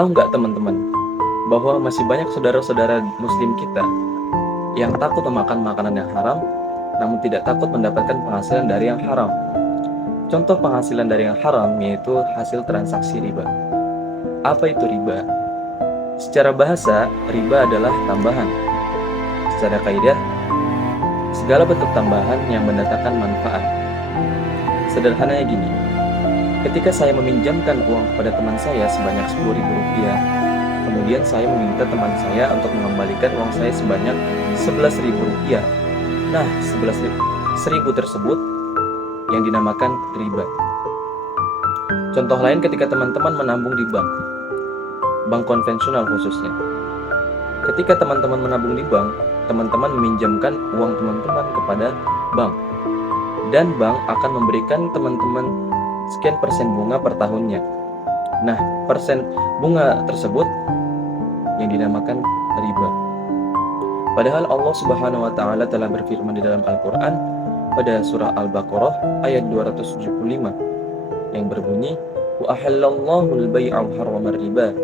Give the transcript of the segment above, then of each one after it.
Tahu nggak teman-teman, bahwa masih banyak saudara-saudara muslim kita yang takut memakan makanan yang haram, namun tidak takut mendapatkan penghasilan dari yang haram. Contoh penghasilan dari yang haram yaitu hasil transaksi riba. Apa itu riba? Secara bahasa, riba adalah tambahan. Secara kaidah, segala bentuk tambahan yang mendatangkan manfaat. Sederhananya gini, ketika saya meminjamkan uang kepada teman saya sebanyak Rp10.000, kemudian saya meminta teman saya untuk mengembalikan uang saya sebanyak Rp11.000. Nah, 11.000 tersebut yang dinamakan riba. Contoh lain ketika teman-teman menabung di bank konvensional khususnya. Ketika teman-teman menabung di bank, teman-teman meminjamkan uang teman-teman kepada bank. Dan bank akan memberikan teman-teman sekian persen bunga per tahunnya. Nah, persen bunga tersebut yang dinamakan riba. Padahal Allah Subhanahu wa taala telah berfirman di dalam Al-Qur'an pada surah Al-Baqarah ayat 275 yang berbunyi, "Wa ahallallahu al-bai'a wa harrama ar-riba.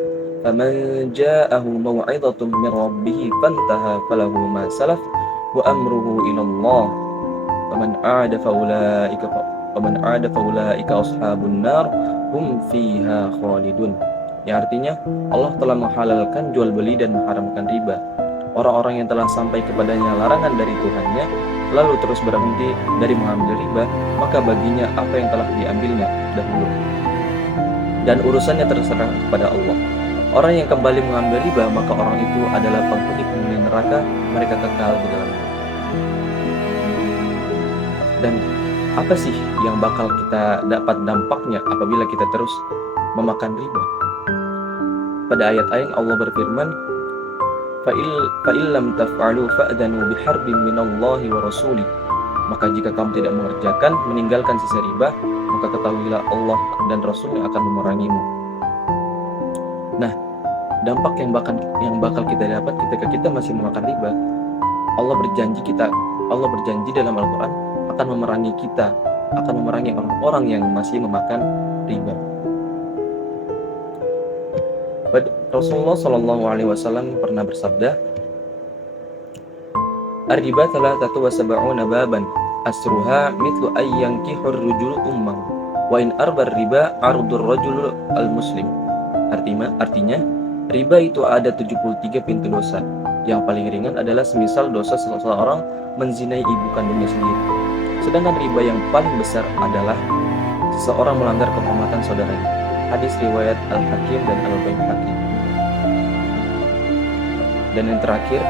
Faman ja'ahu maw'izatun min rabbih fantaha falahu ma salaf wa amruhu ila Allah. Faman 'ada faulaika ashabun nar hum fiha khalidun." Yang artinya Allah telah menghalalkan jual beli dan mengharamkan riba. Orang-orang yang telah sampai kepadanya larangan dari Tuhannya lalu terus berhenti dari mengambil riba, maka baginya apa yang telah diambilnya dahulu, dan urusannya terserah kepada Allah. Orang yang kembali mengambil riba, maka orang itu adalah penghuni neraka, mereka kekal di dalamnya. Dan apa sih yang bakal kita dapat dampaknya apabila kita terus memakan riba? Pada ayat-ayat Allah berfirman, "Fa'illam taf'alu fa'danu biharbin minallahi wa rasulih." Maka jika kamu tidak meninggalkan sisa riba, maka ketahuilah Allah dan Rasul-Nya akan memerangimu. Nah, dampak yang bakal kita dapat ketika kita masih memakan riba, Allah berjanji dalam Al-Quran akan memerangi kita, akan memerangi orang-orang yang masih memakan riba. Rasulullah Shallallahu Alaihi Wasallam pernah bersabda, "Ar-riba thalathatu wa sab'una baban, asruha mithlu ayyankihur rujul ummah, wa in arbar riba ardur rajul al-muslim." Artinya, riba itu ada 73 pintu dosa. Yang paling ringan adalah semisal dosa seseorang menzinai ibu kandungnya sendiri. Sedangkan riba yang paling besar adalah seseorang melanggar kehormatan saudaranya. Hadis riwayat Al-Hakim dan Al-Baihaqi. Dan yang terakhir,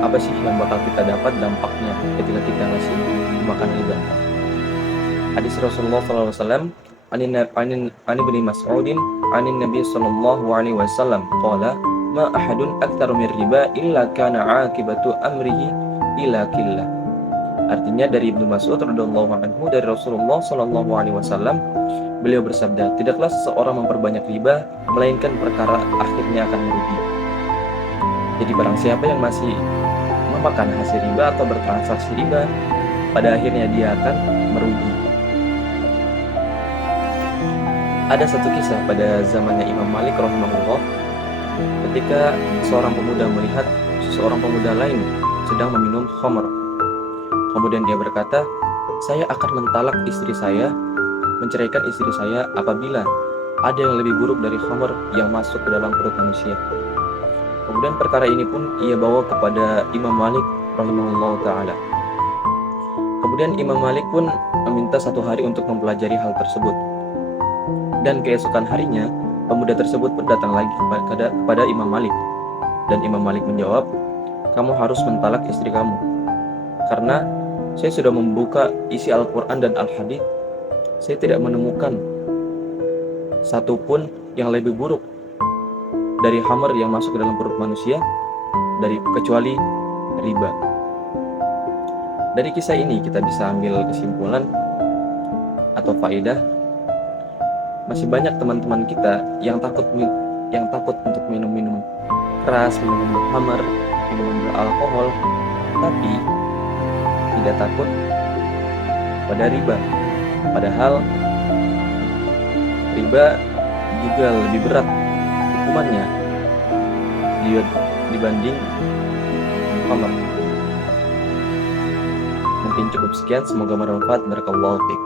apa sih yang bakal kita dapat dampaknya ketika kita masih makan riba? Hadis Rasulullah SAW, Ani Ibnu Mas'udin, Ani Nabi sallallahu alaihi wasallam, qala, "Ma ahadun aktsaru min riba illa kana 'aqibatu amrihi ila qillah." Artinya dari Ibnu Mas'ud radhiyallahu anhu dari Rasulullah sallallahu alaihi wasallam, beliau bersabda, "Tidaklah seseorang memperbanyak riba melainkan perkara akhirnya akan merugi." Jadi barang siapa yang masih memakan hasil riba atau bertransaksi riba, pada akhirnya dia akan merugi. Ada satu kisah pada zamannya Imam Malik rahimahullah, ketika seorang pemuda melihat seorang pemuda lain sedang meminum khamr. Kemudian dia berkata, "Saya akan mentalak istri saya, menceraikan istri saya apabila ada yang lebih buruk dari khamr yang masuk ke dalam perut manusia." Kemudian perkara ini pun ia bawa kepada Imam Malik rahimahullah ta'ala. Kemudian Imam Malik pun meminta 1 hari untuk mempelajari hal tersebut. Dan keesokan harinya, pemuda tersebut pun datang lagi kepada Imam Malik. Dan Imam Malik menjawab, "Kamu harus mentalak istri kamu. Karena saya sudah membuka isi Al-Quran dan Al-Hadith, saya tidak menemukan satupun yang lebih buruk dari khamr yang masuk ke dalam perut manusia kecuali riba." Dari kisah ini kita bisa ambil kesimpulan atau faedah, masih banyak teman-teman kita yang takut untuk minum keras, minum khamr, minum beralkohol, tapi tidak takut pada riba. Padahal riba juga lebih berat hukumannya dibanding khamr. Mungkin cukup sekian, semoga bermanfaat. Barakallahu fiik.